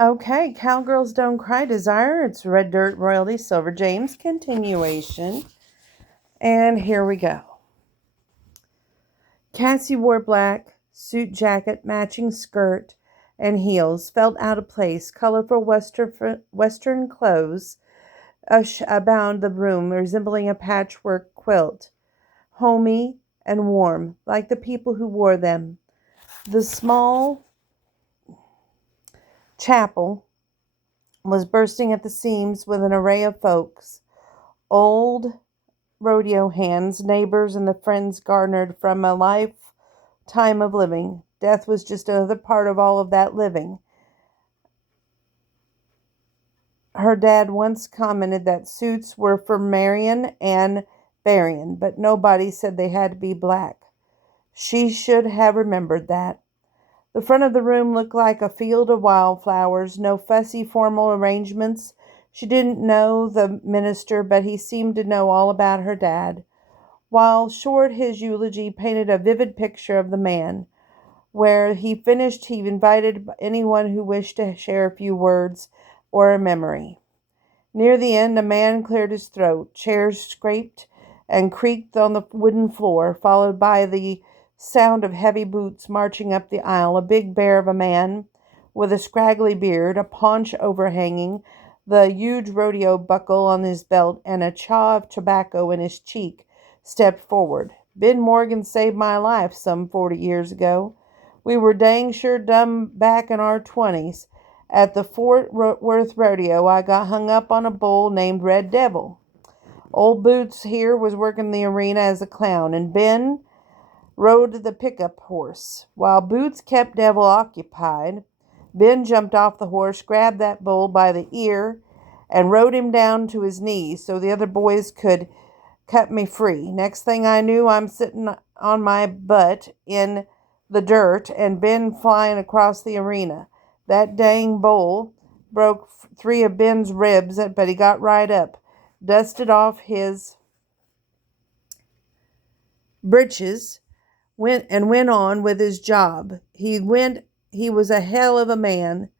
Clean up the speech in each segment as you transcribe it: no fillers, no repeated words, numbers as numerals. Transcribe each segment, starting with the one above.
Okay, Cowgirls Don't Cry Desire. It's Red Dirt Royalty Silver James continuation. And here we go. Cassie wore black, suit jacket, matching skirt, and heels, felt out of place. Colorful Western clothes abound the room, resembling a patchwork quilt, homey and warm, like the people who wore them. The small chapel was bursting at the seams with an array of folks, old rodeo hands, neighbors, and the friends garnered from a lifetime of living. Death was just another part of all of that living. Her dad once commented that suits were for Marion and Berrien, but nobody said they had to be black. She should have remembered that. The front of the room looked like a field of wildflowers, no fussy formal arrangements. She didn't know the minister, but he seemed to know all about her dad. While short, his eulogy painted a vivid picture of the man. Where he finished, he invited anyone who wished to share a few words or a memory. Near the end, a man cleared his throat. Chairs scraped and creaked on the wooden floor, followed by the sound of heavy boots marching up the aisle. A big bear of a man with a scraggly beard, a paunch overhanging, the huge rodeo buckle on his belt, and a chaw of tobacco in his cheek, stepped forward. Ben Morgan saved my life some 40 years ago. We were dang sure dumb back in our 20s. At the Fort Worth Rodeo, I got hung up on a bull named Red Devil. Old Boots here was working the arena as a clown, and Ben rode the pickup horse. While Boots kept Devil occupied, Ben jumped off the horse, grabbed that bull by the ear, and rode him down to his knees so the other boys could cut me free. Next thing I knew, I'm sitting on my butt in the dirt and Ben flying across the arena. That dang bull broke 3 of Ben's ribs, but he got right up, dusted off his breeches, went on with his job. He was a hell of a man,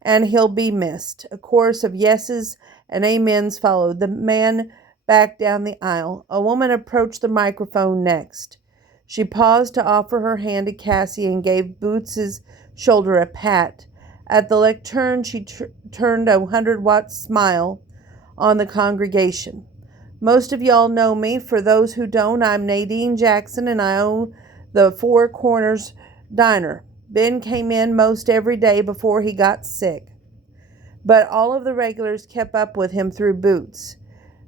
and he'll be missed. A chorus of yeses and amens followed. The man backed down the aisle. A woman approached the microphone next. She paused to offer her hand to Cassie and gave Boots's shoulder a pat. At the lectern, she turned a 100-watt smile on the congregation. Most of y'all know me. For those who don't, I'm Nadine Jackson, and I own the Four Corners Diner. Ben came in most every day before he got sick, but all of the regulars kept up with him through Boots.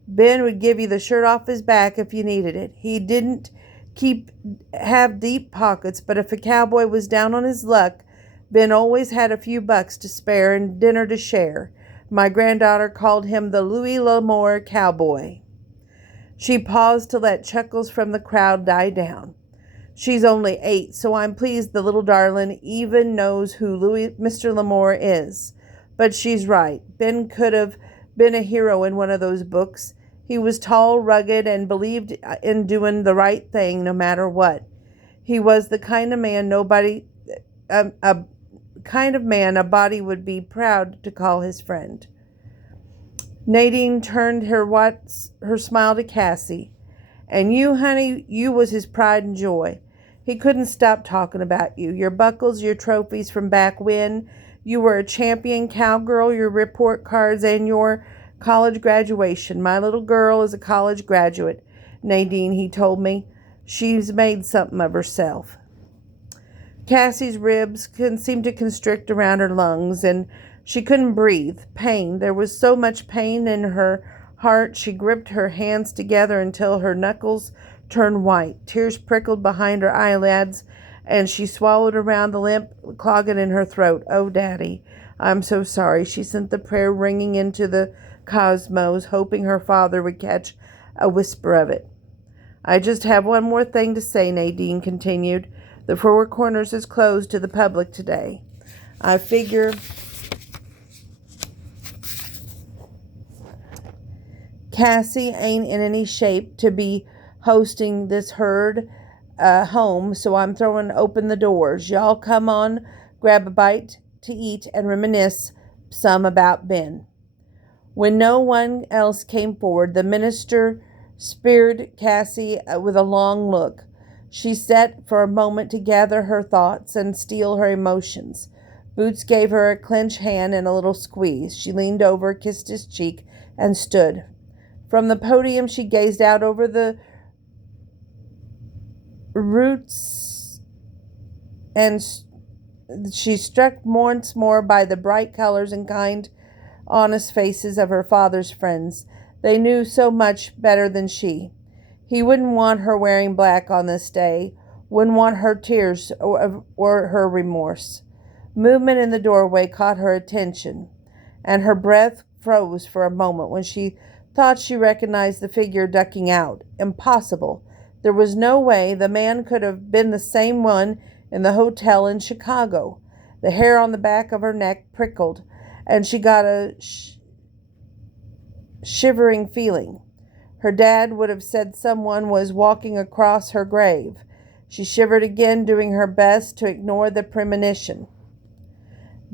Ben would give you the shirt off his back if you needed it. He didn't have deep pockets, but if a cowboy was down on his luck, Ben always had a few bucks to spare and dinner to share. My granddaughter called him the Louis L'Amour Cowboy. She paused to let chuckles from the crowd die down. She's only 8, so I'm pleased the little darling even knows who Mr. L'Amour is. But she's right. Ben could have been a hero in one of those books. He was tall, rugged, and believed in doing the right thing no matter what. He was the kind of man a body would be proud to call his friend. Nadine turned her smile to Cassie. And you, honey, you was his pride and joy. He couldn't stop talking about you. Your buckles, your trophies from back when. You were a champion cowgirl, your report cards, and your college graduation. My little girl is a college graduate, Nadine, he told me. She's made something of herself. Cassie's ribs seemed to constrict around her lungs, and she couldn't breathe. Pain. There was so much pain in her heart. She gripped her hands together until her knuckles turned white. Tears prickled behind her eyelids, and she swallowed around the limp, clogging in her throat. Oh, Daddy, I'm so sorry. She sent the prayer ringing into the cosmos, hoping her father would catch a whisper of it. I just have one more thing to say, Nadine continued. The Four Corners is closed to the public today. I figure Cassie ain't in any shape to be hosting this herd home, so I'm throwing open the doors. Y'all come on, grab a bite to eat and reminisce some about Ben. When no one else came forward, the minister speared Cassie with a long look. She sat for a moment to gather her thoughts and steel her emotions. Boots gave her a clenched hand and a little squeeze. She leaned over, kissed his cheek, and stood. From the podium, she gazed out over the roots, and she struck once more by the bright colors and kind, honest faces of her father's friends. They knew so much better than she. He wouldn't want her wearing black on this day, wouldn't want her tears or her remorse. Movement in the doorway caught her attention, and her breath froze for a moment when she thought she recognized the figure ducking out. Impossible. There was no way the man could have been the same one in the hotel in Chicago. The hair on the back of her neck prickled, and she got a shivering feeling. Her dad would have said someone was walking across her grave. She shivered again, doing her best to ignore the premonition.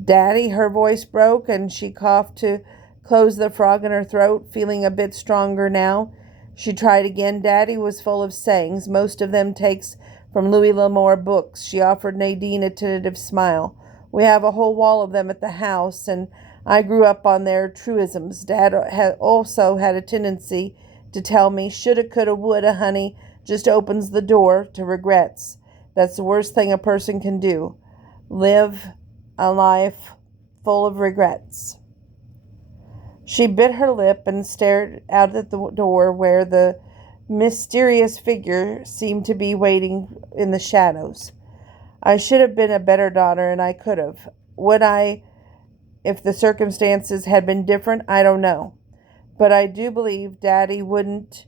"Daddy," her voice broke, and she coughed to close the frog in her throat, feeling a bit stronger now. She tried again. Daddy was full of sayings, most of them takes from Louis L'Amour books. She offered Nadine a tentative smile. "We have a whole wall of them at the house, and I grew up on their truisms. Dad also had a tendency to tell me, 'Shoulda, coulda, woulda, honey,' just opens the door to regrets. That's the worst thing a person can do. Live a life full of regrets." She bit her lip and stared out at the door where the mysterious figure seemed to be waiting in the shadows. "I should have been a better daughter, and I could have. Would I, if the circumstances had been different? I don't know. But I do believe Daddy wouldn't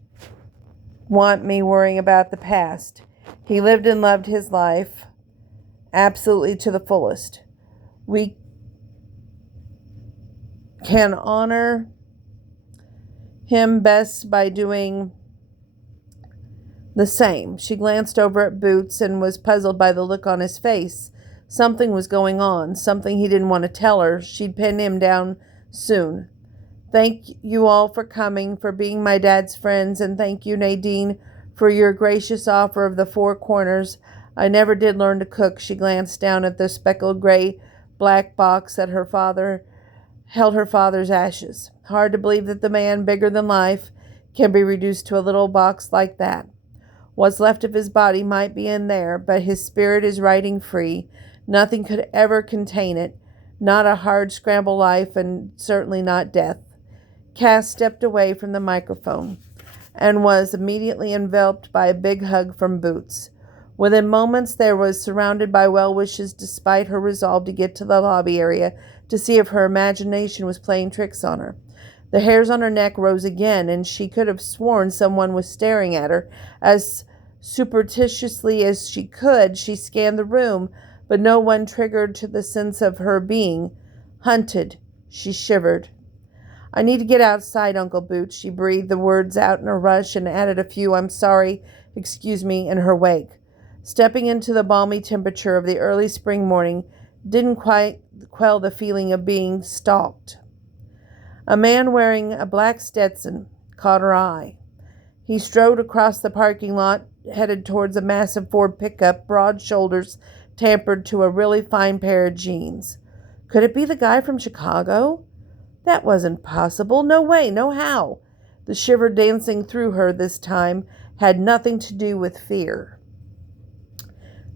want me worrying about the past. He lived and loved his life absolutely to the fullest. We can honor him best by doing the same." She glanced over at Boots and was puzzled by the look on his face. Something was going on, something he didn't want to tell her. She'd pin him down soon. "Thank you all for coming, for being my dad's friends, and thank you, Nadine, for your gracious offer of the Four Corners. I never did learn to cook." She glanced down at the speckled gray black box that held her father's ashes. Hard to believe that the man bigger than life can be reduced to a little box like that. What's left of his body might be in there, but his spirit is riding free. Nothing could ever contain it. Not a hard scramble life, and certainly not death. Cass stepped away from the microphone and was immediately enveloped by a big hug from Boots. Within moments, they was surrounded by well wishes, despite her resolve to get to the lobby area to see if her imagination was playing tricks on her. The hairs on her neck rose again, and she could have sworn someone was staring at her. As superstitiously as she could, she scanned the room, but no one triggered to the sense of her being hunted. She shivered. "I need to get outside, Uncle Boots." She breathed the words out in a rush and added a few "I'm sorry, excuse me" in her wake. Stepping into the balmy temperature of the early spring morning didn't quite quell the feeling of being stalked. A man wearing a black Stetson caught her eye. He strode across the parking lot, headed towards a massive Ford pickup, broad shoulders tapered to a really fine pair of jeans. Could it be the guy from Chicago? That wasn't possible. No way, no how. The shiver dancing through her this time had nothing to do with fear.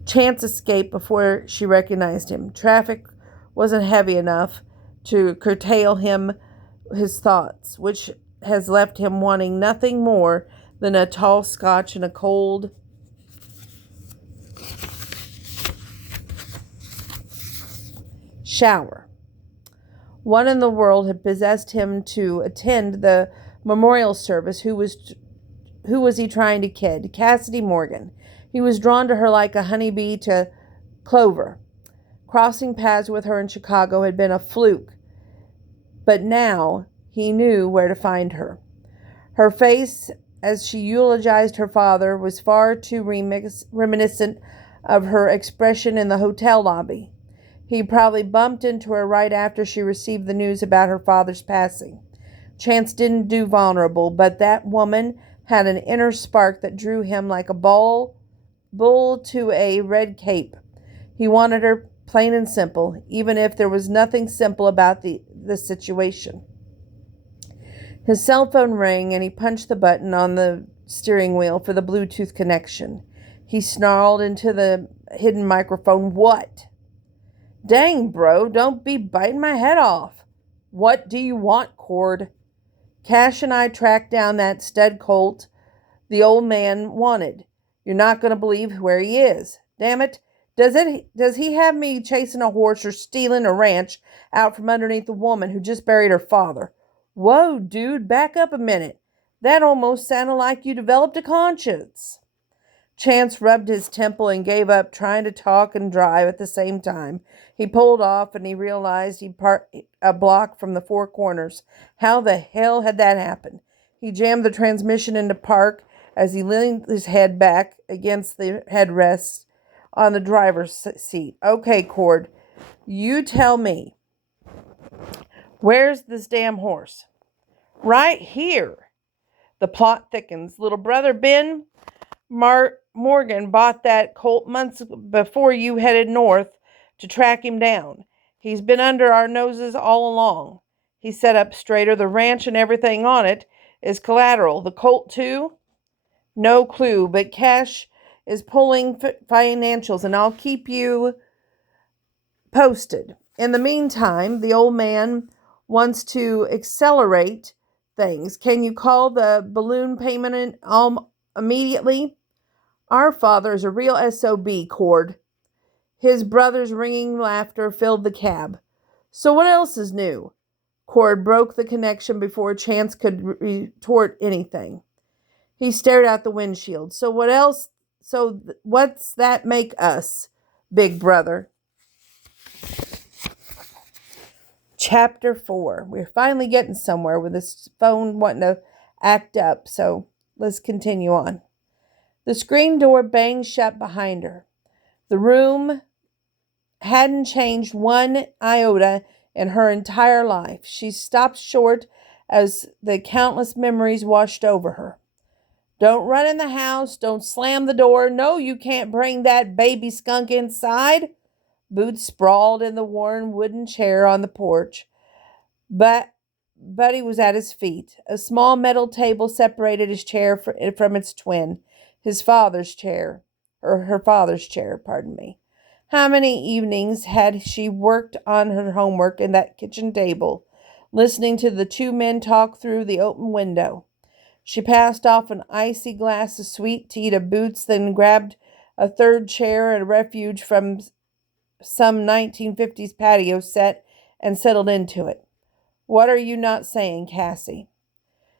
Chance escaped before she recognized him. Traffic wasn't heavy enough to curtail his thoughts, which has left him wanting nothing more than a tall scotch and a cold shower. What in the world had possessed him to attend the memorial service? Who was he trying to kid? Cassidy Morgan. He was drawn to her like a honeybee to clover. Crossing paths with her in Chicago had been a fluke, but now he knew where to find her. Her face, as she eulogized her father, was far too reminiscent of her expression in the hotel lobby. He probably bumped into her right after she received the news about her father's passing. Chance didn't do vulnerable, but that woman had an inner spark that drew him like a bull to a red cape. He wanted her plain and simple, even if there was nothing simple about the situation. His cell phone rang and he punched the button on the steering wheel for the Bluetooth connection. He snarled into the hidden microphone, "What?" "Dang, bro, don't be biting my head off." "What do you want, Cord?" "Cash and I tracked down that stud colt the old man wanted. You're not going to believe where he is. Damn it. Does he have me chasing a horse or stealing a ranch out from underneath the woman who just buried her father?" "Whoa, dude, back up a minute. That almost sounded like you developed a conscience." Chance rubbed his temple and gave up trying to talk and drive at the same time. He pulled off and he realized he'd parked a block from the Four Corners. How the hell had that happened? He jammed the transmission into park as he leaned his head back against the headrest on the driver's seat. "Okay, Cord, you tell me. Where's this damn horse?" "Right here." The plot thickens. "Little brother Ben Morgan bought that colt months before you headed north to track him down. He's been under our noses all along. He set up straighter. The ranch and everything on it is collateral. The colt, too? No clue, but Cash is pulling financials, and I'll keep you posted. In the meantime, the old man wants to accelerate things. Can you call the balloon payment immediately? Our father is a real SOB, Cord." His brother's ringing laughter filled the cab. "So what else is new?" Cord broke the connection before Chance could retort anything. He stared out the windshield. "So what else? What's that make us, big brother?" Chapter 4. We're finally getting somewhere with this phone wanting to act up, so let's continue on. The screen door banged shut behind her. The room hadn't changed one iota in her entire life. She stopped short as the countless memories washed over her. "Don't run in the house. Don't slam the door. No, you can't bring that baby skunk inside." Boots sprawled in the worn wooden chair on the porch. But Buddy was at his feet. A small metal table separated his chair from its twin, his father's chair, or her father's chair, pardon me. How many evenings had she worked on her homework in that kitchen table, listening to the two men talk through the open window? She passed off an icy glass of sweet tea to Boots, then grabbed a third chair and a refuge from some 1950s patio set and settled into it. "What are you not saying, Cassie?"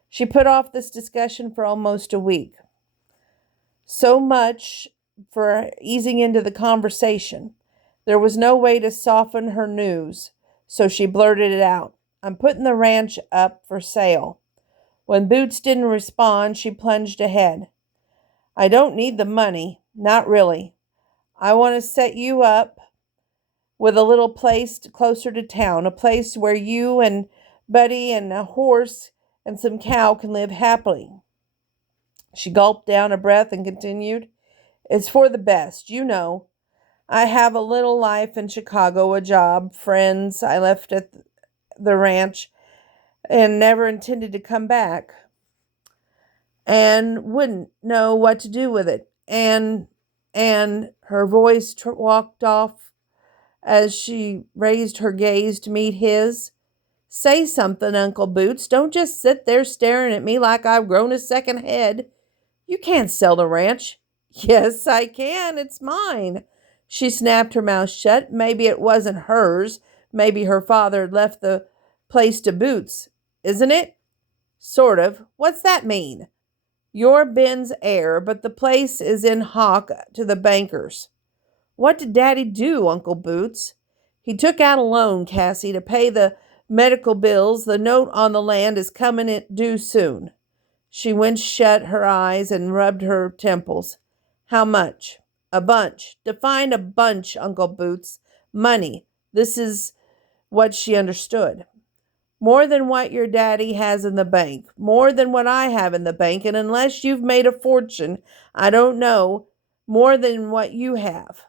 She put off this discussion for almost a week. So much for easing into the conversation. There was no way to soften her news, so she blurted it out. "I'm putting the ranch up for sale." When Boots didn't respond, she plunged ahead. "I don't need the money. Not really. I want to set you up with a little place closer to town, a place where you and Buddy and a horse and some cow can live happily." She gulped down a breath and continued, "It's for the best, you know. I have a little life in Chicago, a job, friends I left at the ranch and never intended to come back and wouldn't know what to do with it. And her voice walked off as she raised her gaze to meet his. "Say something, Uncle Boots. Don't just sit there staring at me like I've grown a second head. You can't sell the ranch." "Yes, I can. It's mine." She snapped her mouth shut. Maybe it wasn't hers. Maybe her father had left the place to Boots. "Isn't it?" "Sort of. What's that mean?" "You're Ben's heir, but the place is in hock to the bankers." "What did Daddy do, Uncle Boots?" "He took out a loan, Cassie, to pay the medical bills. The note on the land is coming due soon." She winced shut her eyes and rubbed her temples. "How much?" "A bunch. Define a bunch, Uncle Boots." "Money. This is what she understood. More than what your daddy has in the bank, more than what I have in the bank, and unless you've made a fortune, I don't know, more than what you have.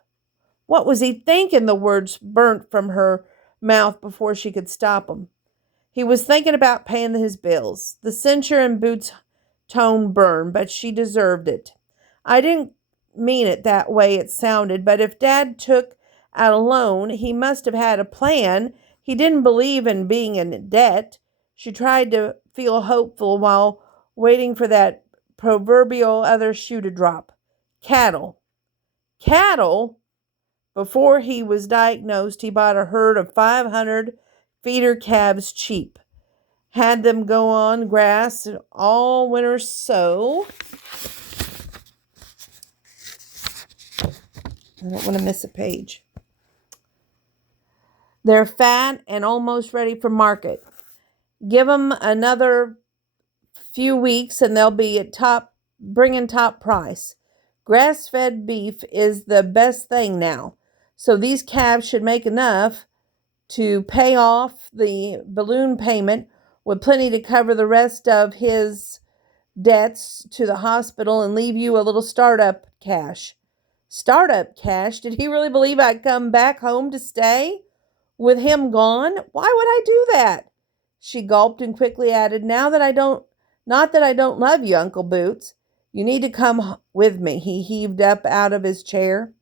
What was he thinking? The words burnt from her mouth before she could stop them. He was thinking about paying his bills. The censure in Boots' tone burned, but she deserved it. I didn't mean it that way it sounded, but if Dad took out a loan, he must have had a plan. He didn't believe in being in debt. She tried to feel hopeful while waiting for that proverbial other shoe to drop. Cattle. Cattle? Before he was diagnosed, he bought a herd of 500 feeder calves cheap. Had them go on grass all winter, so I don't want to miss a page. They're fat and almost ready for market. Give them another few weeks and they'll be at bringing top price. Grass-fed beef is the best thing now. So these calves should make enough to pay off the balloon payment with plenty to cover the rest of his debts to the hospital and leave you a little startup cash. Startup cash? Did he really believe I'd come back home to stay? With him gone? Why would I do that? She gulped and quickly added, not that I don't love you, Uncle Boots. You need to come with me. He heaved up out of his chair.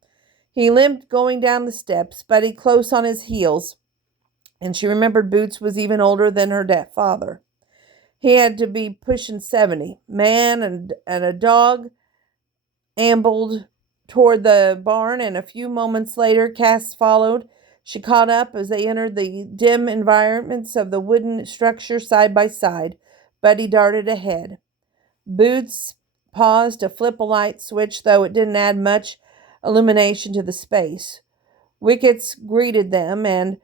He limped going down the steps, Buddy close on his heels, and she remembered Boots was even older than her father. He had to be pushing 70. Man and a dog ambled toward the barn, and a few moments later Cass followed. She caught up as they entered the dim environments of the wooden structure side by side. Buddy darted ahead. Boots paused to flip a light switch, though it didn't add much illumination to the space. Wickets greeted them, and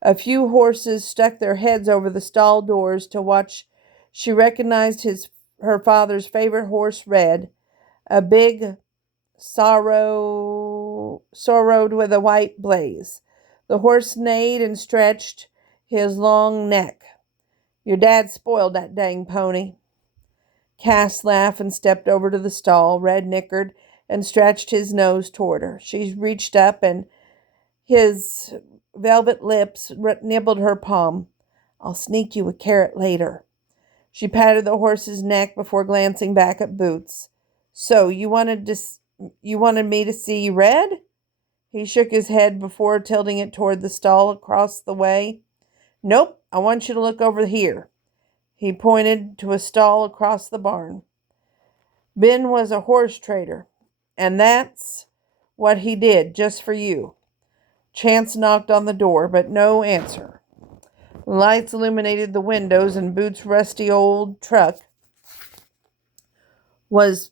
a few horses stuck their heads over the stall doors to watch. She recognized her father's favorite horse, Red, a big sorrowed with a white blaze. The horse neighed and stretched his long neck. Your dad spoiled that dang pony. Cass laughed and stepped over to the stall. Red nickered and stretched his nose toward her. She reached up and his velvet lips nibbled her palm. I'll sneak you a carrot later. She patted the horse's neck before glancing back at Boots. So you wanted me to see Red? He shook his head before tilting it toward the stall across the way. Nope, I want you to look over here. He pointed to a stall across the barn. Ben was a horse trader, and that's what he did just for you. Chance knocked on the door, but no answer. Lights illuminated the windows, and Boots' rusty old truck was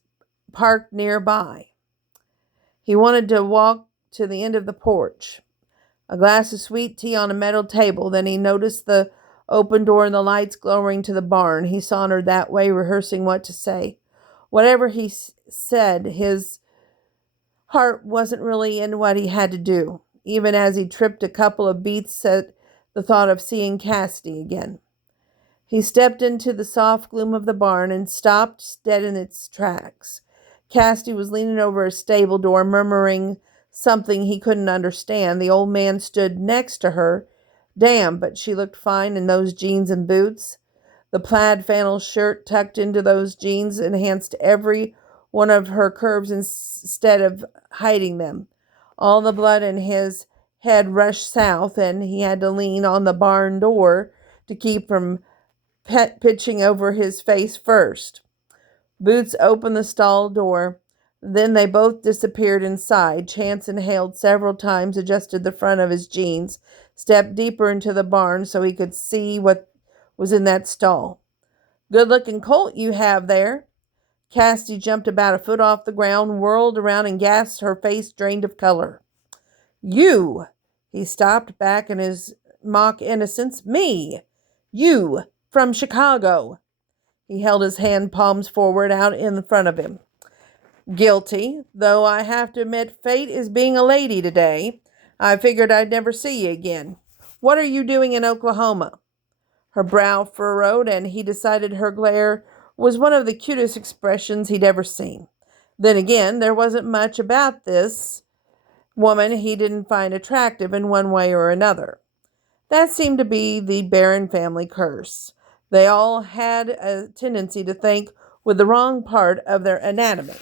parked nearby. He wanted to walk to the end of the porch. A glass of sweet tea on a metal table. Then he noticed the open door and the lights glowering to the barn. He sauntered that way, rehearsing what to say. Whatever he said, his heart wasn't really in what he had to do, even as he tripped a couple of beats at the thought of seeing Cassidy again. He stepped into the soft gloom of the barn and stopped dead in its tracks. Cassidy was leaning over a stable door, murmuring something he couldn't understand. The old man stood next to her. Damn, but she looked fine in those jeans and boots. The plaid flannel shirt tucked into those jeans enhanced every one of her curves instead of hiding them. All the blood in his head rushed south, and he had to lean on the barn door to keep from pitching over his face first. Boots opened the stall door. Then they both disappeared inside. Chance inhaled several times, adjusted the front of his jeans, stepped deeper into the barn so he could see what was in that stall. Good-looking colt you have there. Cassidy jumped about a foot off the ground, whirled around, and gasped, her face drained of color. You! He stopped back in his mock innocence. Me! You! From Chicago! He held his hand palms forward out in front of him. Guilty, though I have to admit fate is being a lady today. I figured I'd never see you again. What are you doing in Oklahoma?" Her brow furrowed, and he decided her glare was one of the cutest expressions he'd ever seen. Then again, there wasn't much about this woman he didn't find attractive in one way or another. That seemed to be the Barron family curse. They all had a tendency to think with the wrong part of their anatomy.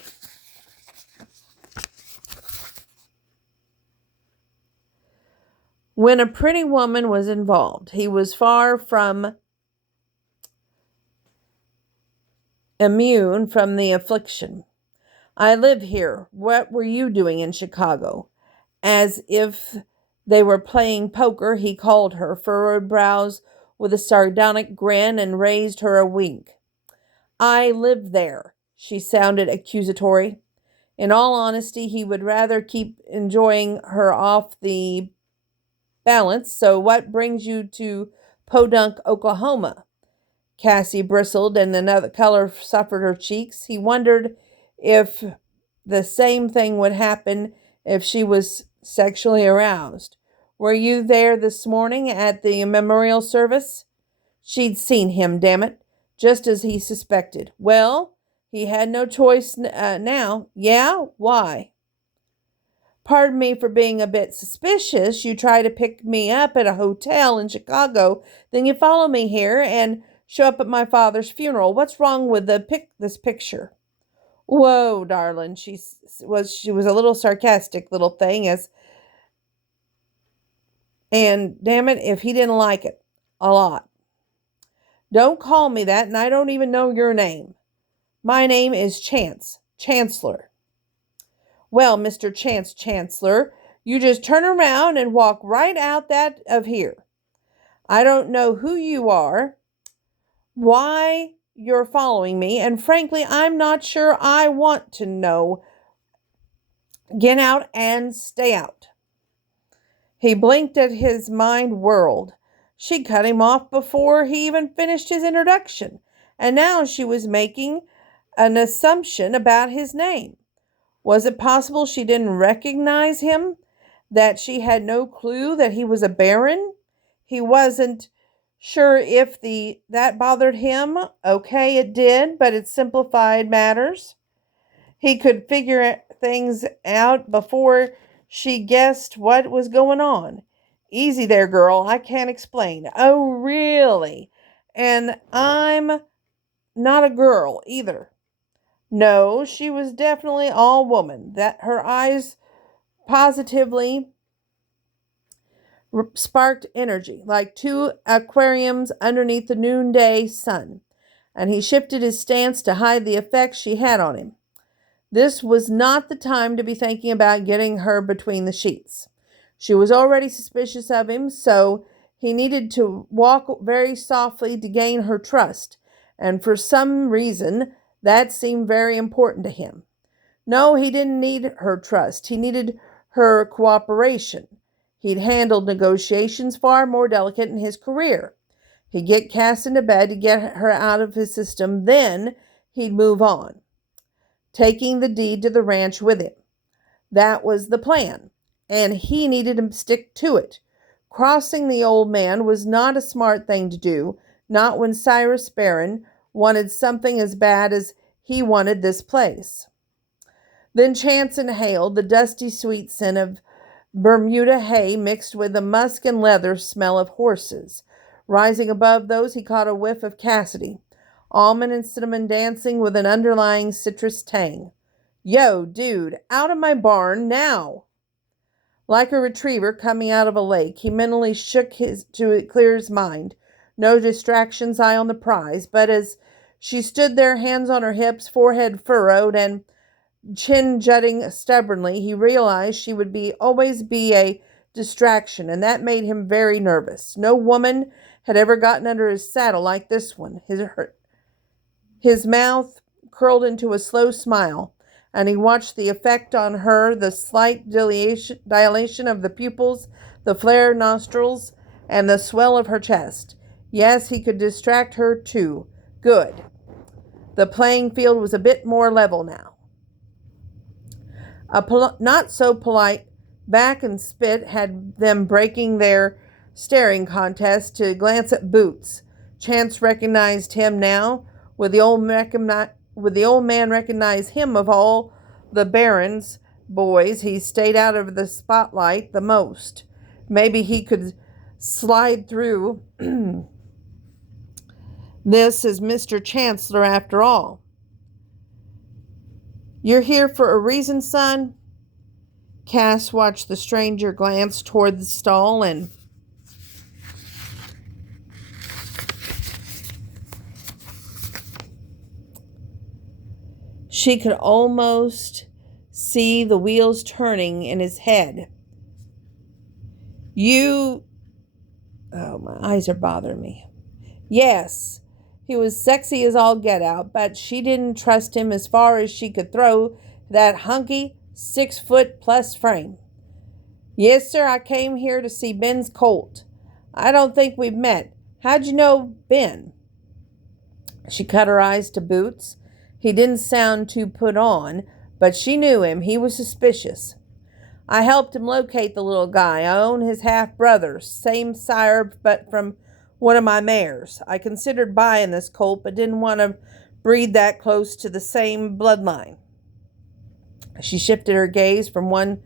When a pretty woman was involved, he was far from immune from the affliction. "I live here. What were you doing in Chicago?" As if they were playing poker, he called her, furrowed brows with a sardonic grin, and raised her a wink. "I live there." She sounded accusatory. In all honesty, he would rather keep enjoying her off the balance. "So what brings you to Podunk, Oklahoma?" Cassie bristled, and another color suffered her cheeks. He wondered if the same thing would happen if she was sexually aroused. "Were you there this morning at the memorial service?" She'd seen him, damn it, just as he suspected. Well, he had no choice now. "Yeah? Why?" "Pardon me for being a bit suspicious. You try to pick me up at a hotel in Chicago, then you follow me here and show up at my father's funeral. What's wrong with this picture?" "Whoa, darling," she was a little sarcastic little thing, and damn it if he didn't like it a lot. "Don't call me that, and I don't even know your name." "My name is Chancellor." "Well, Mr. Chancellor, you just turn around and walk right out that of here. I don't know who you are, why you're following me, and frankly, I'm not sure I want to know. Get out and stay out." He blinked as his mind whirled. She cut him off before he even finished his introduction, and now she was making an assumption about his name. Was it possible she didn't recognize him? That she had no clue that he was a baron? He wasn't sure if that bothered him. Okay, it did, but it simplified matters. He could figure things out before she guessed what was going on. "Easy there, girl. I can't explain." "Oh, really? And I'm not a girl either." No, she was definitely all woman. That her eyes positively sparked energy, like two aquariums underneath the noonday sun. And he shifted his stance to hide the effect she had on him. This was not the time to be thinking about getting her between the sheets. She was already suspicious of him, so he needed to walk very softly to gain her trust, and for some reason that seemed very important to him. No, he didn't need her trust. He needed her cooperation. He'd handled negotiations far more delicate in his career. He'd get Cass into bed to get her out of his system, then he'd move on, taking the deed to the ranch with him. That was the plan, and he needed to stick to it. Crossing the old man was not a smart thing to do, not when Cyrus Barron wanted something as bad as he wanted this place. Then Chance inhaled the dusty sweet scent of Bermuda hay mixed with the musk and leather smell of horses. Rising above those, he caught a whiff of Cassidy, almond and cinnamon dancing with an underlying citrus tang. "Yo, dude, out of my barn now!" Like a retriever coming out of a lake, he mentally shook to clear his mind. No distractions, eye on the prize. But as she stood there, hands on her hips, forehead furrowed, and chin jutting stubbornly, he realized she would always be a distraction, and that made him very nervous. No woman had ever gotten under his saddle like this one. His mouth curled into a slow smile, and he watched the effect on her, the slight dilation of the pupils, the flared nostrils, and the swell of her chest. Yes, he could distract her too. Good. The playing field was a bit more level now. A not so polite Back and Spit had them breaking their staring contest to glance at Boots. Chance recognized him now. Would the old man recognize him of all the Baron's boys? He stayed out of the spotlight the most. Maybe he could slide through this as Mr. Chancellor after all. You're here for a reason, son? Cass watched the stranger glance toward the stall and she could almost see the wheels turning in his head. Oh, my eyes are bothering me. Yes, he was sexy as all get out, but she didn't trust him as far as she could throw that hunky 6-foot+ frame. Yes, sir, I came here to see Ben's colt. I don't think we've met. How'd you know Ben? She cut her eyes to Boots. He didn't sound too put on, but she knew him. He was suspicious. I helped him locate the little guy. I own his half-brother, same sire, but from one of my mares. I considered buying this colt, but didn't want to breed that close to the same bloodline. She shifted her gaze from one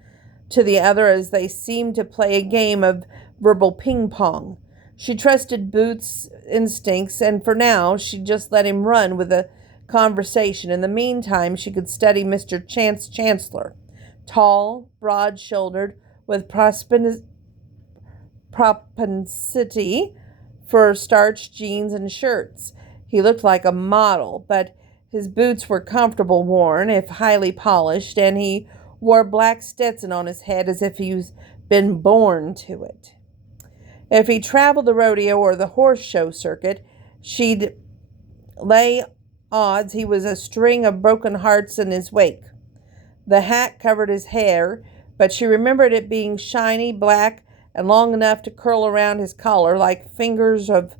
to the other as they seemed to play a game of verbal ping-pong. She trusted Boots' instincts, and for now, she just let him run with the conversation. In the meantime, she could study Mr. Chancellor. Tall, broad-shouldered, with propensity for starched jeans and shirts. He looked like a model, but his boots were comfortable worn, if highly polished, and he wore black Stetson on his head as if he'd been born to it. If he traveled the rodeo or the horse show circuit, she'd lay odds he was a string of broken hearts in his wake. The hat covered his hair, but she remembered it being shiny, black, and long enough to curl around his collar like fingers of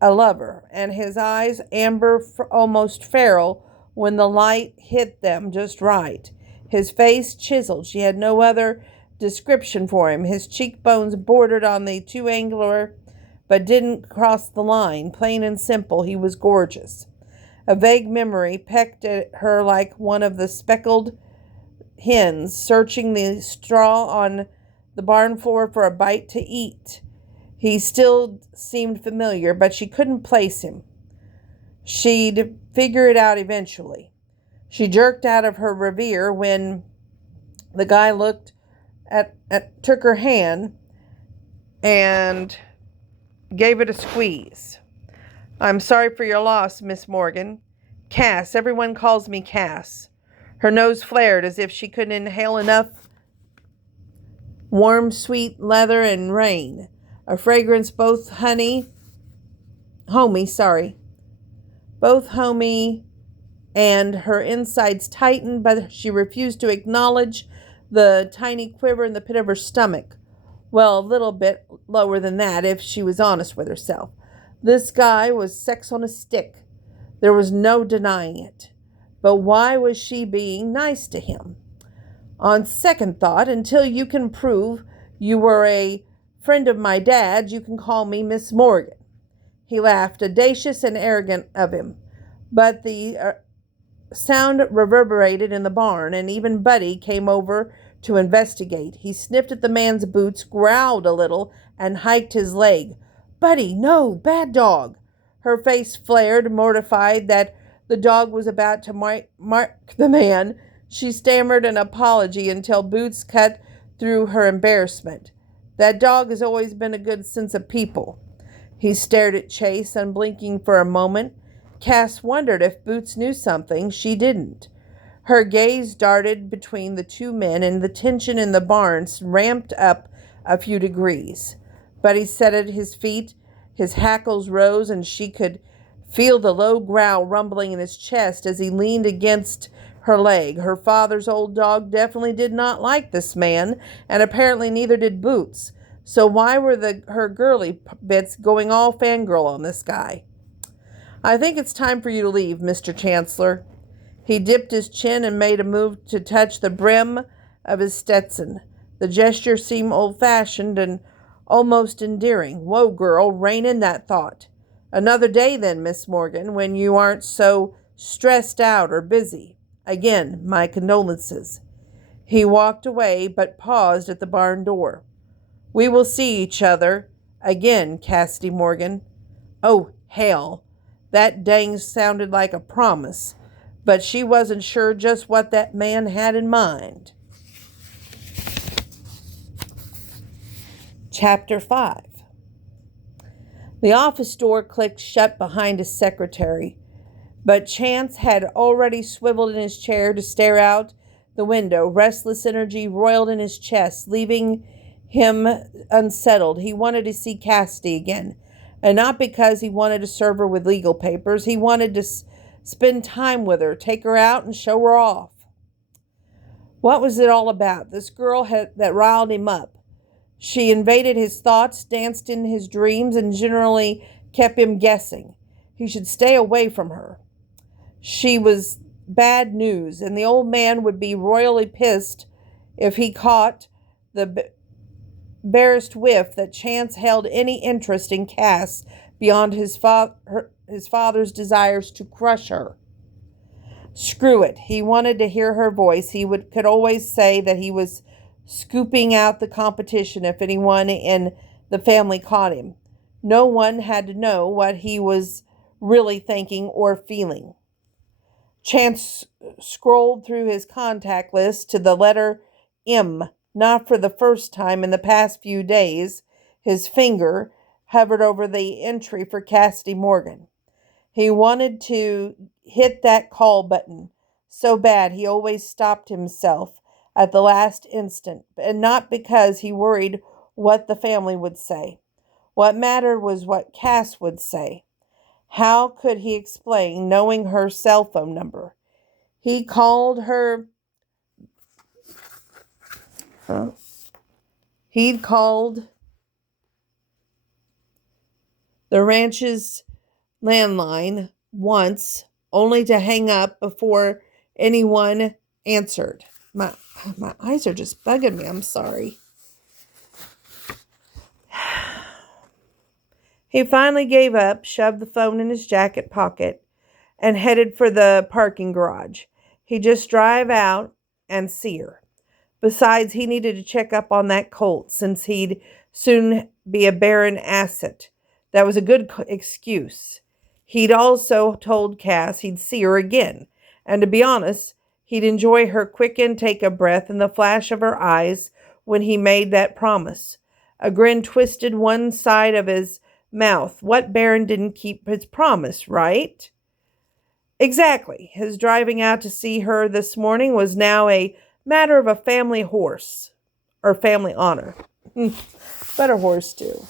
a lover, and his eyes amber, almost feral, when the light hit them just right. His face chiseled. She had no other description for him. His cheekbones bordered on the too angular, but didn't cross the line. Plain and simple, he was gorgeous. A vague memory pecked at her like one of the speckled hens searching the straw on the barn floor for a bite to eat. He still seemed familiar, but she couldn't place him. She'd figure it out eventually. She jerked out of her reverie when the guy took her hand and gave it a squeeze. I'm sorry for your loss, Miss Morgan. Cass. Everyone calls me Cass. Her nose flared as if she couldn't inhale enough warm, sweet leather and rain. A fragrance both homey, and her insides tightened, but she refused to acknowledge the tiny quiver in the pit of her stomach. Well, a little bit lower than that, if she was honest with herself. This guy was sex on a stick. There was no denying it. But why was she being nice to him? On second thought, until you can prove you were a friend of my dad's, you can call me Miss Morgan. He laughed, audacious and arrogant of him. But the sound reverberated in the barn, and even Buddy came over to investigate. He sniffed at the man's boots, growled a little, and hiked his leg. Buddy, no, bad dog. Her face flared, mortified that the dog was about to mark the man. She stammered an apology until Boots cut through her embarrassment. That dog has always been a good sense of people. He stared at Chase, unblinking for a moment. Cass wondered if Boots knew something she didn't. Her gaze darted between the two men, and the tension in the barn ramped up a few degrees. Buddy sat at his feet. His hackles rose, and she could feel the low growl rumbling in his chest as he leaned against her leg. Her father's old dog definitely did not like this man, and apparently neither did Boots. So why were her girly bits going all fangirl on this guy? I think it's time for you to leave, Mr. Chancellor. He dipped his chin and made a move to touch the brim of his Stetson. The gesture seemed old-fashioned and almost endearing. Whoa, girl, rein in that thought. Another day then, Miss Morgan, when you aren't so stressed out or busy. Again, my condolences. He walked away, but paused at the barn door. We will see each other again, Cassidy Morgan. Oh, hell. That dang sounded like a promise, but she wasn't sure just what that man had in mind. Chapter 5. The office door clicked shut behind his secretary, but Chance had already swiveled in his chair to stare out the window. Restless energy roiled in his chest, leaving him unsettled. He wanted to see Cassidy again, and not because he wanted to serve her with legal papers. He wanted to spend time with her, take her out, and show her off. What was it all about? This girl that riled him up. She invaded his thoughts, danced in his dreams, and generally kept him guessing. He should stay away from her. She was bad news, and the old man would be royally pissed if he caught the barest whiff that Chance held any interest in Cass beyond his father's desires to crush her. Screw it. He wanted to hear her voice. Could always say that he was scooping out the competition if anyone in the family caught him. No one had to know what he was really thinking or feeling. Chance scrolled through his contact list to the letter M. Not for the first time in the past few days, his finger hovered over the entry for Cassidy Morgan. He wanted to hit that call button so bad he always stopped himself at the last instant, and not because he worried what the family would say. What mattered was what Cass would say. How could he explain knowing her cell phone number? He called her. He'd called the ranch's landline once, only to hang up before anyone answered. My eyes are just bugging me. I'm sorry. He finally gave up, shoved the phone in his jacket pocket, and headed for the parking garage. He'd just drive out and see her. Besides, he needed to check up on that colt, since he'd soon be a barren asset. That was a good excuse. He'd also told Cass he'd see her again, and to be honest, he'd enjoy her quick intake of breath and the flash of her eyes when he made that promise. A grin twisted one side of his mouth. What baron didn't keep his promise, right? Exactly. His driving out to see her this morning was now a matter of a family horse, or family honor. But a horse, too.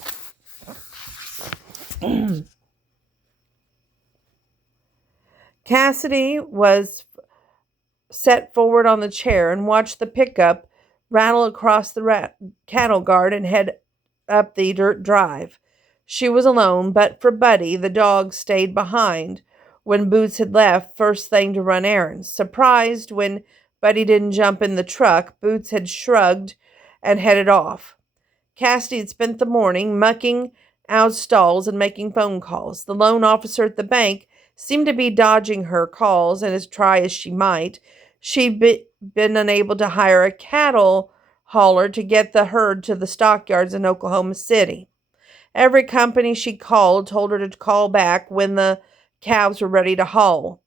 Cassidy was set forward on the chair and watched the pickup rattle across the cattle guard and head up the dirt drive. She was alone, but for Buddy, the dog stayed behind when Boots had left first thing to run errands. Surprised when Buddy didn't jump in the truck, Boots had shrugged and headed off. Cassidy had spent the morning mucking out stalls and making phone calls. The loan officer at the bank seemed to be dodging her calls, and as try as she might, she'd been unable to hire a cattle hauler to get the herd to the stockyards in Oklahoma City. Every company she called told her to call back when the calves were ready to haul.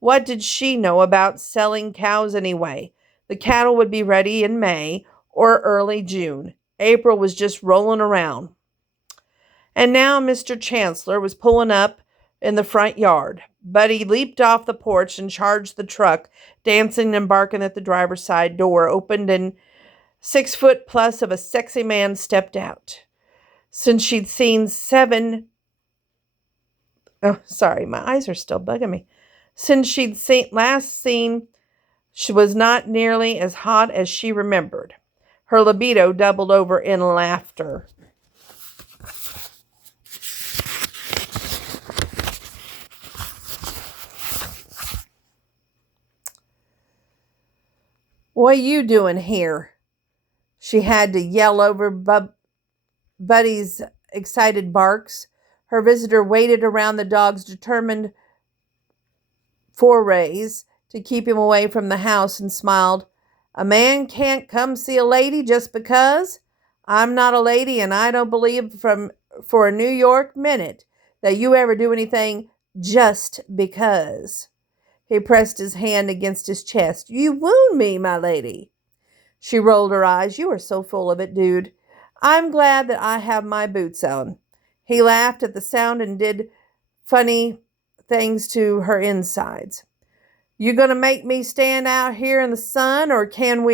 What did she know about selling cows anyway? The cattle would be ready in May or early June. April was just rolling around. And now Mr. Chancellor was pulling up in the front yard. Buddy leaped off the porch and charged the truck, dancing and barking at the driver's side door, opened, and 6 foot plus of a sexy man stepped out. Since she'd seen my eyes are still bugging me. Since she'd last seen, she was not nearly as hot as she remembered. Her libido doubled over in laughter. What you doing here? She had to yell over Buddy's excited barks. Her visitor waited around the dog's determined forays to keep him away from the house and smiled. A man can't come see a lady just because. I'm not a lady, and I don't believe for a New York minute that you ever do anything just because. He pressed his hand against his chest. You wound me, my lady. She rolled her eyes. You are so full of it, dude. I'm glad that I have my boots on. He laughed at the sound and did funny things to her insides. You gonna make me stand out here in the sun, or can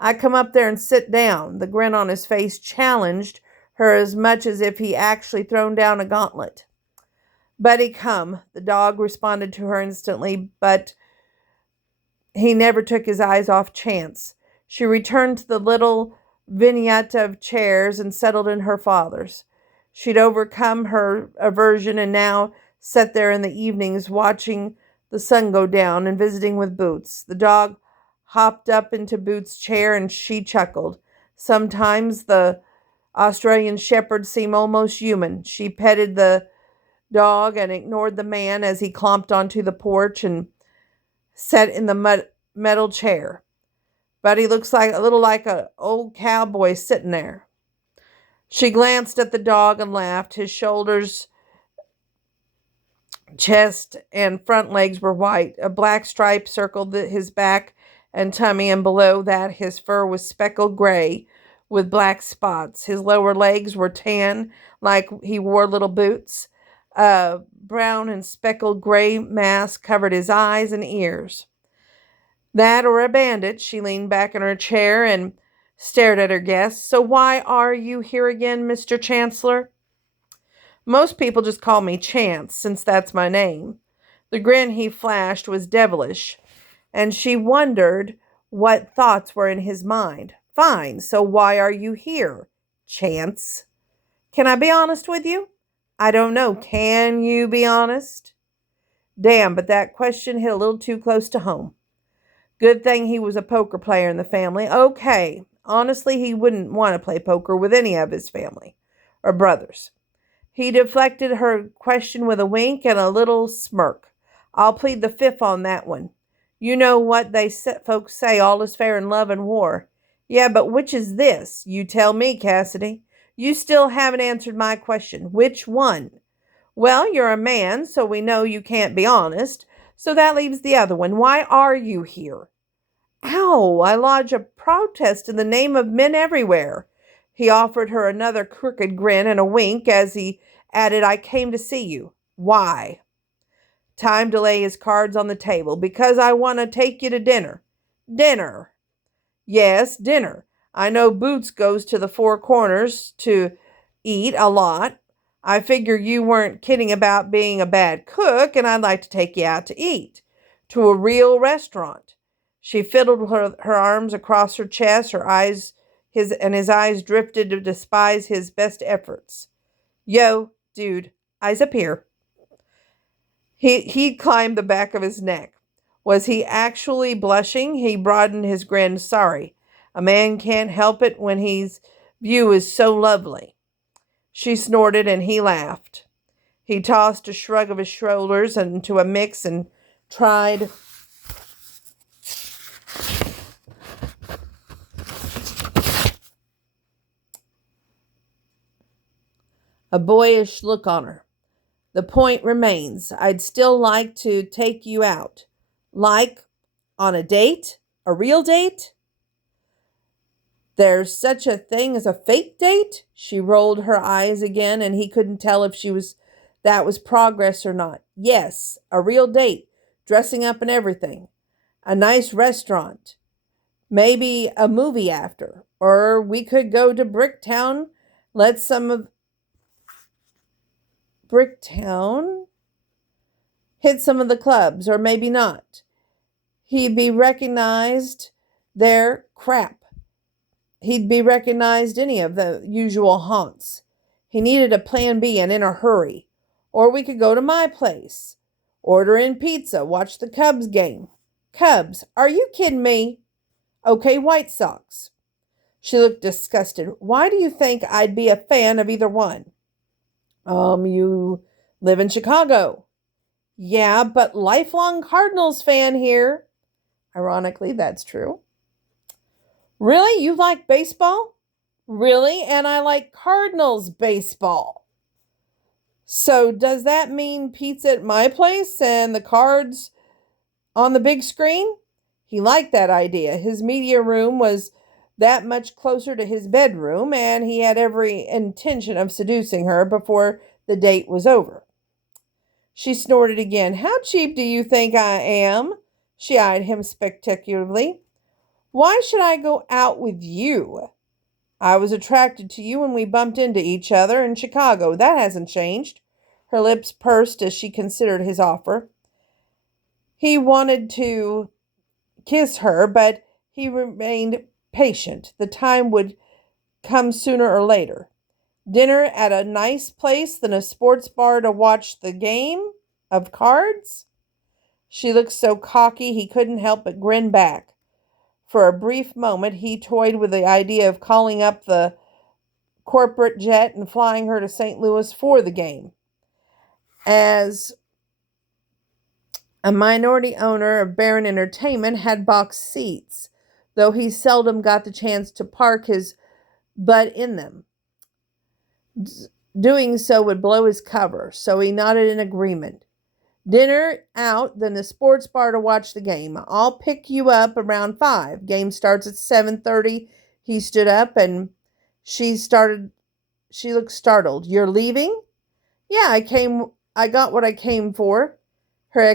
I come up there and sit down? The grin on his face challenged her as much as if he actually thrown down a gauntlet. Buddy, come. The dog responded to her instantly, but he never took his eyes off Chance. She returned to the little vignette of chairs and settled in her father's. She'd overcome her aversion and now sat there in the evenings watching the sun go down and visiting with Boots. The dog hopped up into Boots' chair and she chuckled. Sometimes the Australian shepherd seemed almost human. She petted the dog and ignored the man as he clomped onto the porch and sat in the metal chair. Buddy looks like a little like an old cowboy sitting there. She glanced at the dog and laughed. His shoulders, chest, and front legs were white. A black stripe circled his back and tummy, and below that his fur was speckled gray with black spots. His lower legs were tan, like he wore little boots. A brown and speckled gray mass covered his eyes and ears. That or a bandit. She leaned back in her chair and stared at her guest. So why are you here again, Mr. Chancellor? Most people just call me Chance, since that's my name. The grin he flashed was devilish, and she wondered what thoughts were in his mind. Fine, so why are you here, Chance? Can I be honest with you? I don't know. Can you be honest? Damn, but that question hit a little too close to home. Good thing he was a poker player in the family. Okay, honestly, he wouldn't want to play poker with any of his family or brothers. He deflected her question with a wink and a little smirk. I'll plead the fifth on that one. You know what folks say, all is fair in love and war. Yeah, but which is this? You tell me, Cassidy. You still haven't answered my question. Which one? Well, you're a man, so we know you can't be honest. So that leaves the other one. Why are you here? Ow, I lodge a protest in the name of men everywhere. He offered her another crooked grin and a wink as he added, I came to see you. Why? Time to lay his cards on the table. Because I want to take you to dinner. Dinner. Yes, dinner. I know Boots goes to the Four Corners to eat a lot. I figure you weren't kidding about being a bad cook, and I'd like to take you out to eat. To a real restaurant. She fiddled her arms across her chest, his eyes drifted to despise his best efforts. Yo, dude, eyes up here. He climbed the back of his neck. Was he actually blushing? He broadened his grin. Sorry. A man can't help it when his view is so lovely. She snorted and he laughed. He tossed a shrug of his shoulders into a mix and tried a boyish look on her. The point remains. I'd still like to take you out. Like on a date? A real date? There's such a thing as a fake date? She rolled her eyes again, and he couldn't tell if that was progress or not. Yes, a real date. Dressing up and everything. A nice restaurant. Maybe a movie after. Or we could go to Bricktown. Bricktown? Hit some of the clubs, or maybe not. He'd be recognized there. Crap. He'd be recognized any of the usual haunts. He needed a plan B and in a hurry. Or we could go to my place. Order in pizza. Watch the Cubs game. Cubs? Are you kidding me? Okay, White Sox. She looked disgusted. Why do you think I'd be a fan of either one? You live in Chicago. Yeah, but lifelong Cardinals fan here. Ironically, that's true. Really? You like baseball? Really? And I like Cardinals baseball. So does that mean pizza at my place and the Cards on the big screen? He liked that idea. His media room was that much closer to his bedroom, and he had every intention of seducing her before the date was over. She snorted again. How cheap do you think I am? She eyed him spectacularly. Why should I go out with you? I was attracted to you when we bumped into each other in Chicago. That hasn't changed. Her lips pursed as she considered his offer. He wanted to kiss her, but he remained patient. The time would come sooner or later. Dinner at a nice place than a sports bar to watch the game of cards? She looked so cocky he couldn't help but grin back. For a brief moment, he toyed with the idea of calling up the corporate jet and flying her to St. Louis for the game. As a minority owner of Barron Entertainment had box seats, though he seldom got the chance to park his butt in them. Doing so would blow his cover, so he nodded in agreement. Dinner out, then the sports bar to watch the game. I'll pick you up around 5. Game starts at 7:30. He stood up and she looked startled. You're leaving? Yeah, I got what I came for. Her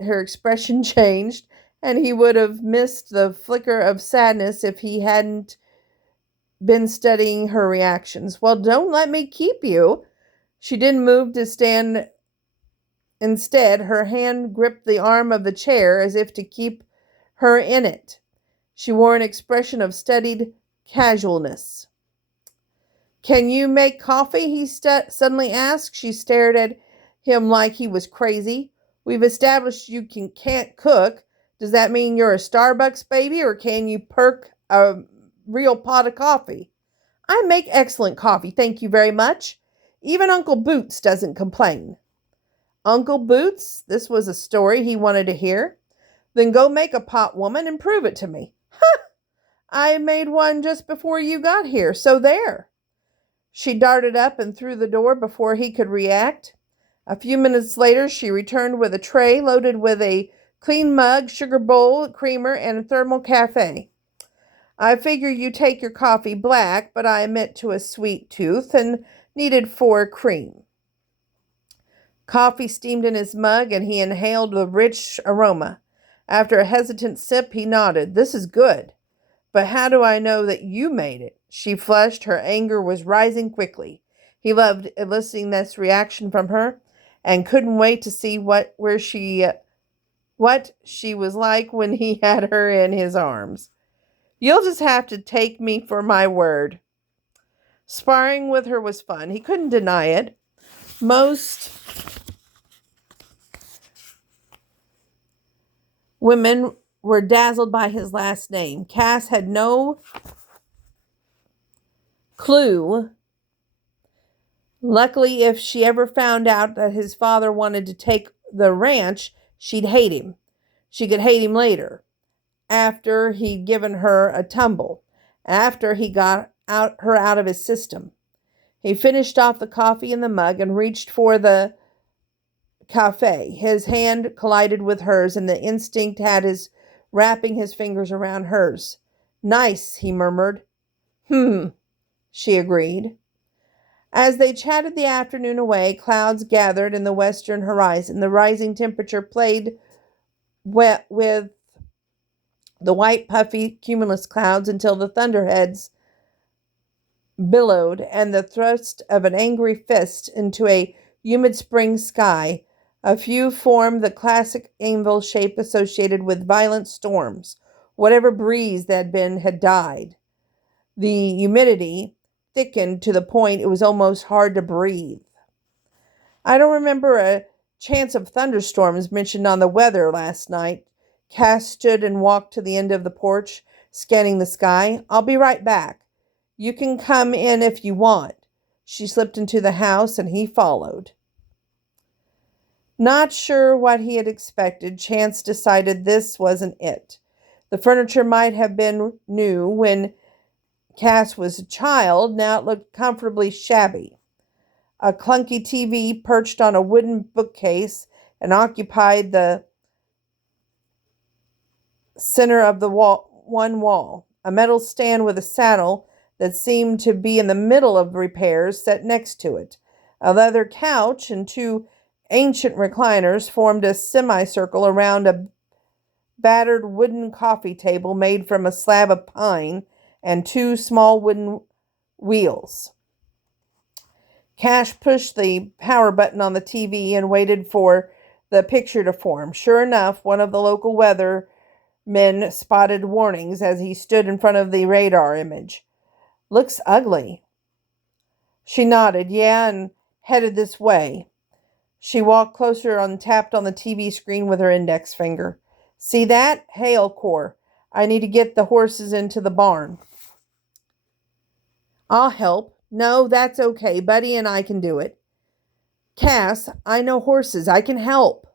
expression changed, and he would have missed the flicker of sadness if he hadn't been studying her reactions. Well, don't let me keep you. She didn't move to stand. Instead, her hand gripped the arm of the chair as if to keep her in it. She wore an expression of studied casualness. Can you make coffee? He suddenly asked. She stared at him like he was crazy. We've established you can't cook. Does that mean you're a Starbucks baby, or can you perk a real pot of coffee? I make excellent coffee, thank you very much. Even Uncle Boots doesn't complain. Uncle Boots? This was a story he wanted to hear. Then go make a pot, woman, and prove it to me. Ha! I made one just before you got here, so there. She darted up and through the door before he could react. A few minutes later, she returned with a tray loaded with a clean mug, sugar bowl, creamer, and a thermal cafe. I figure you take your coffee black, but I admit to a sweet tooth and needed 4 cream. Coffee steamed in his mug, and he inhaled the rich aroma. After a hesitant sip, he nodded. This is good. But how do I know that you made it? She flushed. Her anger was rising quickly. He loved eliciting this reaction from her and couldn't wait to see what she was like when he had her in his arms. You'll just have to take me for my word. Sparring with her was fun. He couldn't deny it. Most women were dazzled by his last name. Cass had no clue. Luckily, if she ever found out that his father wanted to take the ranch, she'd hate him. She could hate him later, after he'd given her a tumble, after he got her out of his system. He finished off the coffee in the mug and reached for the cafe. His hand collided with hers, and the instinct had his wrapping his fingers around hers. Nice, he murmured. She agreed. As they chatted the afternoon away, clouds gathered in the western horizon. The rising temperature played wet with the white, puffy cumulus clouds until the thunderheads billowed, and the thrust of an angry fist into a humid spring sky. A few formed the classic anvil shape associated with violent storms. Whatever breeze that had been had died. The humidity thickened to the point it was almost hard to breathe. I don't remember a chance of thunderstorms mentioned on the weather last night. Cass stood and walked to the end of the porch. scanning the sky. "I'll be right back. You can come in if you want." She slipped into the house and he followed. Not sure what he had expected, Chance decided this wasn't it. The furniture might have been new when Cass was a child. Now it looked comfortably shabby. A clunky TV perched on a wooden bookcase and occupied the center of the one wall. A metal stand with a saddle that seemed to be in the middle of repairs sat next to it. A leather couch and two ancient recliners formed a semicircle around a battered wooden coffee table made from a slab of pine and two small wooden wheels. Cash pushed the power button on the TV and waited for the picture to form. Sure enough, one of the local weathermen spotted warnings as he stood in front of the radar image. "Looks ugly." She nodded. "Yeah, and headed this way." She walked closer and tapped on the TV screen with her index finger. "See that? Hail Corps. I need to get the horses into the barn." "I'll help." "No, that's okay. Buddy and I can do it." "Cass, I know horses. I can help."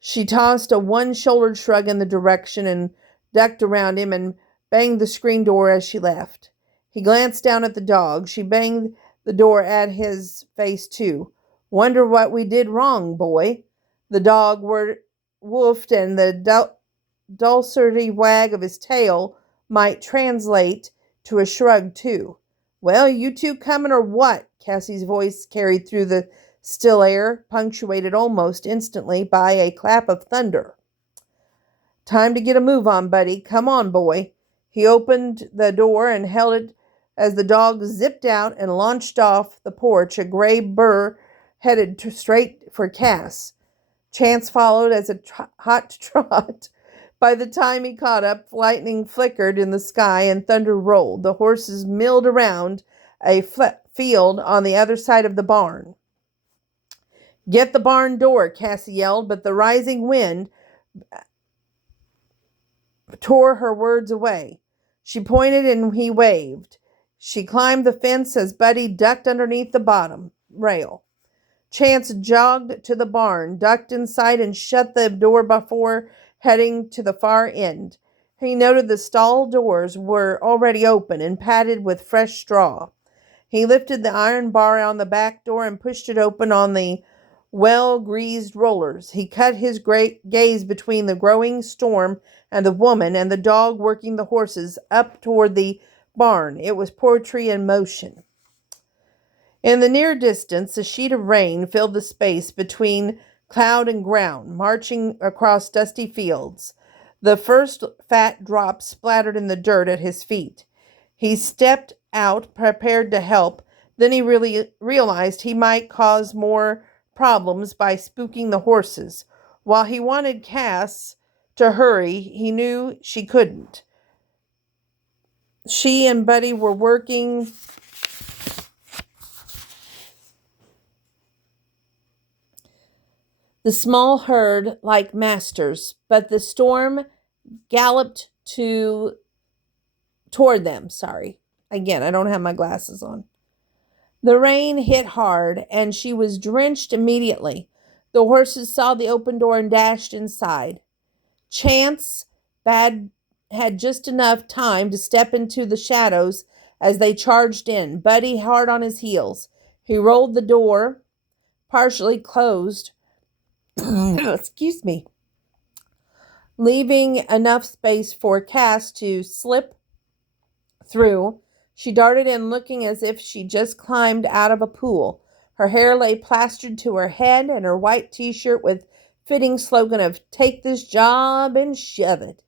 She tossed a one-shouldered shrug in the direction and ducked around him and banged the screen door as she left. He glanced down at the dog. She banged the door at his face too. "Wonder what we did wrong, boy." The dog woofed, and the dulcety wag of his tail might translate to a shrug too. "Well, you two coming or what?" Cassie's voice carried through the still air, punctuated almost instantly by a clap of thunder. "Time to get a move on, buddy. Come on, boy." He opened the door and held it as the dog zipped out and launched off the porch, a gray burr headed straight for Cass. Chance followed as a hot trot. By the time he caught up, lightning flickered in the sky and thunder rolled. The horses milled around a field on the other side of the barn. "Get the barn door," Cassie yelled, but the rising wind tore her words away. She pointed and he waved. She climbed the fence as Buddy ducked underneath the bottom rail. Chance jogged to the barn, ducked inside, and shut the door before heading to the far end. He noted the stall doors were already open and padded with fresh straw. He lifted the iron bar on the back door and pushed it open on the well-greased rollers. He cut his gaze between the growing storm and the woman and the dog working the horses up toward the barn. It was poetry in motion. In the near distance, a sheet of rain filled the space between cloud and ground, marching across dusty fields. The first fat drops splattered in the dirt at his feet. He stepped out, prepared to help. Then he realized he might cause more problems by spooking the horses. While he wanted Cass to hurry, he knew she couldn't. She and Buddy were working the small herd like masters, but the storm galloped toward them. Again, I don't have my glasses on. The rain hit hard, and she was drenched immediately. The horses saw the open door and dashed inside. Chance had just enough time to step into the shadows as they charged in, Buddy hard on his heels. He rolled the door, partially closed, excuse me, leaving enough space for Cass to slip through. She darted in looking as if she just climbed out of a pool. Her hair lay plastered to her head, and her white t-shirt with fitting slogan of "Take this job and shove it"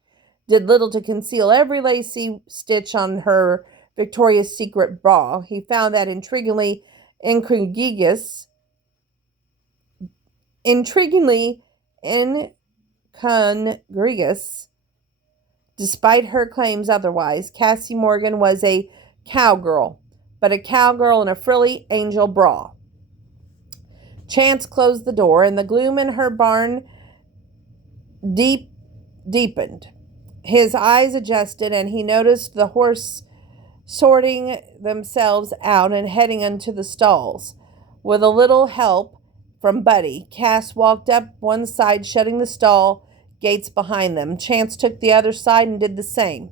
did little to conceal every lacy stitch on her Victoria's Secret bra. He found that intriguingly incongruous. Despite her claims otherwise, Cassie Morgan was a cowgirl, but a cowgirl in a frilly angel bra. Chance closed the door, and the gloom in her barn deepened. His eyes adjusted, and he noticed the horse sorting themselves out and heading into the stalls. With a little help from Buddy, Cass walked up one side, shutting the stall gates behind them. Chance took the other side and did the same.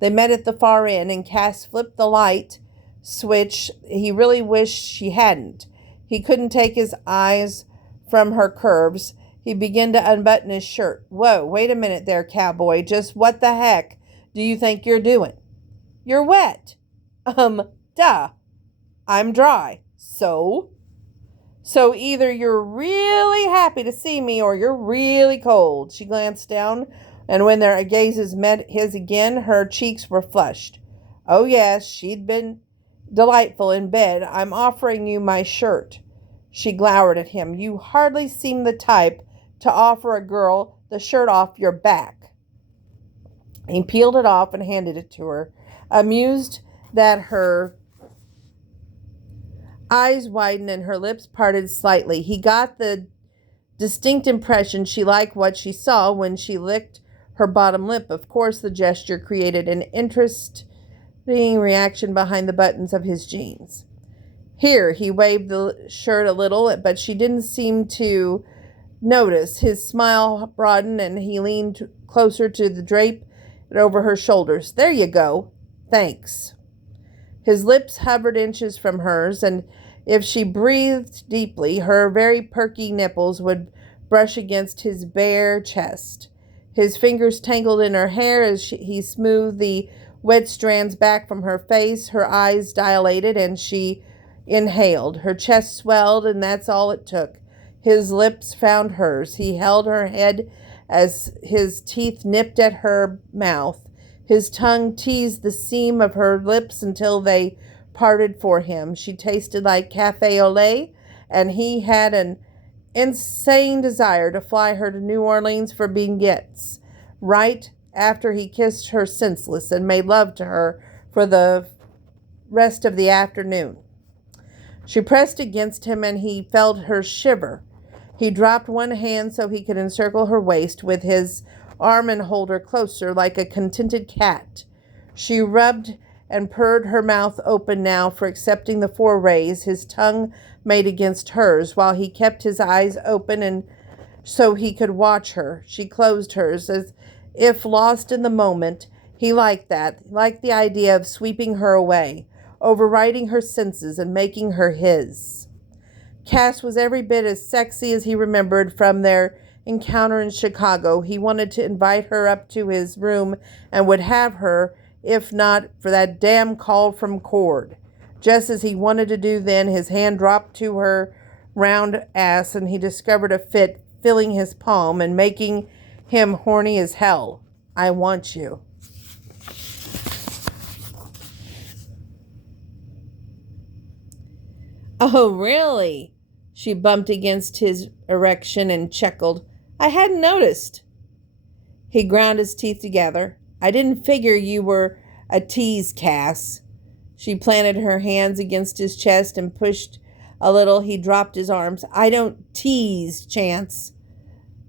They met at the far end, and Cass flipped the light switch. He really wished she hadn't. He couldn't take his eyes from her curves. He began to unbutton his shirt. Whoa, wait a minute there, cowboy. Just what the heck do you think you're doing? You're wet. Duh. I'm dry. So either you're really happy to see me or you're really cold. She glanced down, and when their gazes met his again, her cheeks were flushed. Oh, yes, she'd been delightful in bed. I'm offering you my shirt. She glowered at him. You hardly seem the type to offer a girl the shirt off your back. He peeled it off and handed it to her, amused that her eyes widened and her lips parted slightly. He got the distinct impression she liked what she saw when she licked her bottom lip. Of course, the gesture created an interesting reaction behind the buttons of his jeans. Here, he waved the shirt a little, but she didn't seem to notice. His smile broadened, and he leaned closer to the drape over her shoulders. There you go. Thanks. His lips hovered inches from hers, and if she breathed deeply, her very perky nipples would brush against his bare chest. His fingers tangled in her hair as he smoothed the wet strands back from her face. Her eyes dilated, and she inhaled. Her chest swelled, and that's all it took. His lips found hers. He held her head as his teeth nipped at her mouth. His tongue teased the seam of her lips until they parted for him. She tasted like cafe au lait, and he had an insane desire to fly her to New Orleans for beignets right after he kissed her senseless and made love to her for the rest of the afternoon. She pressed against him, and he felt her shiver. He dropped one hand so he could encircle her waist with his arm and hold her closer like a contented cat. She rubbed and purred, her mouth open now for accepting the forays his tongue made against hers, while he kept his eyes open and so he could watch her. She closed hers as if lost in the moment. He liked that, liked the idea of sweeping her away, overriding her senses and making her his. Cass was every bit as sexy as he remembered from their encounter in Chicago. He wanted to invite her up to his room and would have her, if not for that damn call from Cord. Just as he wanted to do then, his hand dropped to her round ass, and he discovered a fit filling his palm and making him horny as hell. I want you. Oh, really? She bumped against his erection and chuckled. I hadn't noticed. He ground his teeth together. I didn't figure you were a tease, Cass. She planted her hands against his chest and pushed a little. He dropped his arms. I don't tease, Chance.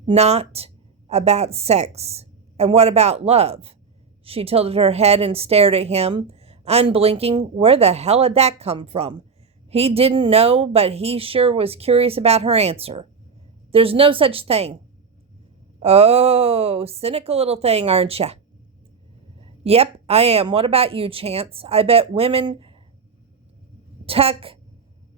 Not about sex. And what about love? She tilted her head and stared at him, unblinking. Where the hell had that come from? He didn't know, but he sure was curious about her answer. There's no such thing. Oh, cynical little thing, aren't you? Yep, I am. What about you, Chance? I bet women tuck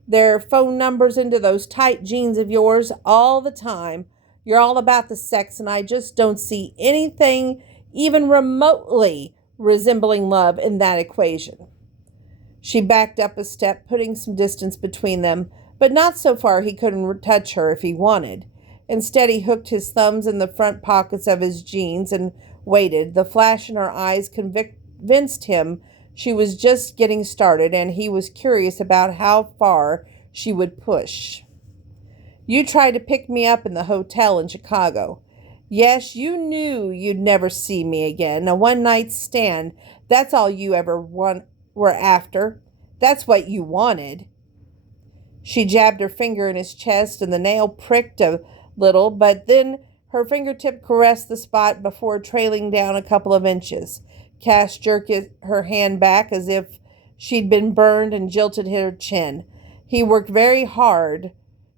their phone numbers into those tight jeans of yours all the time. You're all about the sex, and I just don't see anything even remotely resembling love in that equation. She backed up a step, putting some distance between them, but not so far he couldn't touch her if he wanted. Instead, he hooked his thumbs in the front pockets of his jeans and waited. The flash in her eyes convinced him she was just getting started, and he was curious about how far she would push. You tried to pick me up in the hotel in Chicago. Yes, you knew you'd never see me again. A one-night stand, that's all you ever were after. That's what you wanted. She jabbed her finger in his chest, and the nail pricked a little, but then Her fingertip caressed the spot before trailing down a couple of inches. Cass jerked her hand back as if she'd been burned and jilted her chin. He worked very hard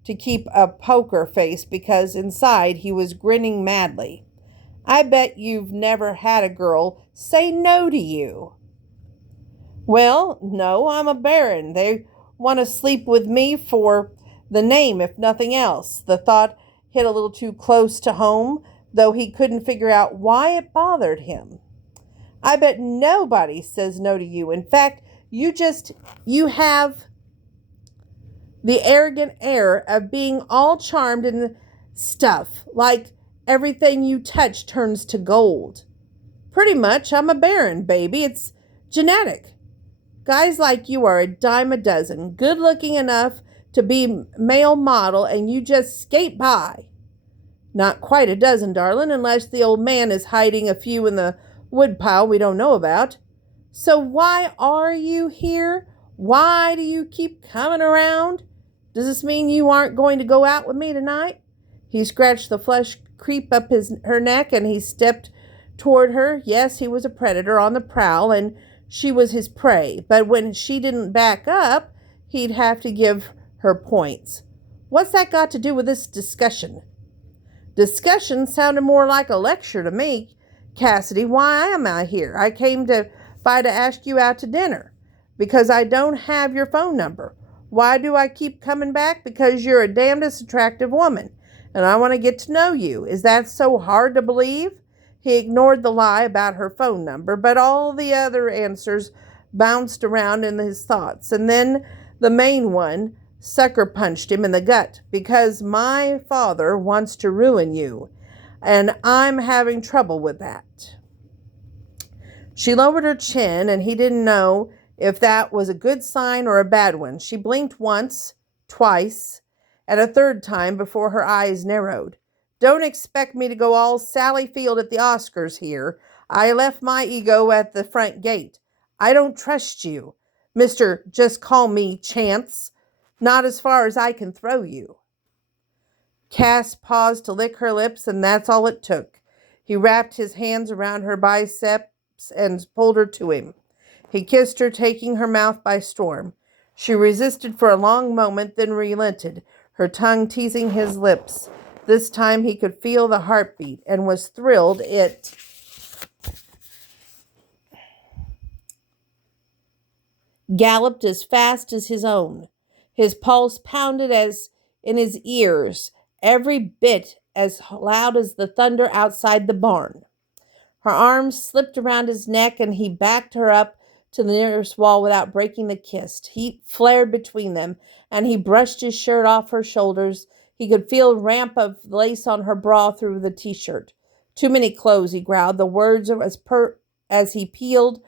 to keep a poker face because inside he was grinning madly. I bet you've never had a girl say no to you. Well, no, I'm a baron. They want to sleep with me for the name, if nothing else. The thought hit a little too close to home, though he couldn't figure out why it bothered him. I bet nobody says no to you. In fact, you have the arrogant air of being all charmed and stuff, like everything you touch turns to gold. Pretty much, I'm a baron, baby. It's genetic. Guys like you are a dime a dozen, good looking enough to be male model, and you just skate by. Not quite a dozen, darling, unless the old man is hiding a few in the woodpile we don't know about. So why are you here? Why do you keep coming around? Does this mean you aren't going to go out with me tonight? He scratched the flesh creep up her neck, and he stepped toward her. Yes, he was a predator on the prowl, and she was his prey. But when she didn't back up, he'd have to give her points. What's that got to do with this discussion? Discussion sounded more like a lecture to me. Cassidy, why am I here? I came to ask you out to dinner because I don't have your phone number. Why do I keep coming back? Because you're a damnedest attractive woman, and I want to get to know you. Is that so hard to believe? He ignored the lie about her phone number, but all the other answers bounced around in his thoughts. And then the main one sucker punched him in the gut. Because my father wants to ruin you, and I'm having trouble with that. She lowered her chin, and he didn't know if that was a good sign or a bad one. She blinked once, twice, and a third time before her eyes narrowed. Don't expect me to go all Sally Field at the Oscars here. I left my ego at the front gate. I don't trust you, Mr. Just call me Chance. Not as far as I can throw you. Cass paused to lick her lips, and that's all it took. He wrapped his hands around her biceps and pulled her to him. He kissed her, taking her mouth by storm. She resisted for a long moment, then relented, her tongue teasing his lips. This time he could feel the heartbeat and was thrilled it galloped as fast as his own. His pulse pounded as in his ears, every bit as loud as the thunder outside the barn. Her arms slipped around his neck, and he backed her up to the nearest wall without breaking the kiss. Heat flared between them, and he brushed his shirt off her shoulders. He could feel a ramp of lace on her bra through the t-shirt. Too many clothes, he growled, the words as he peeled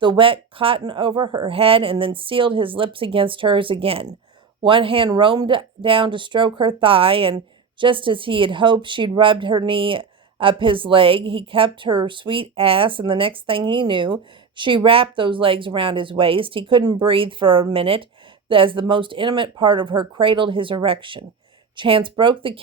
the wet cotton over her head and then sealed his lips against hers again. One hand roamed down to stroke her thigh, and just as he had hoped she'd rubbed her knee up his leg, he cupped her sweet ass, and the next thing he knew, she wrapped those legs around his waist. He couldn't breathe for a minute as the most intimate part of her cradled his erection. Chance broke the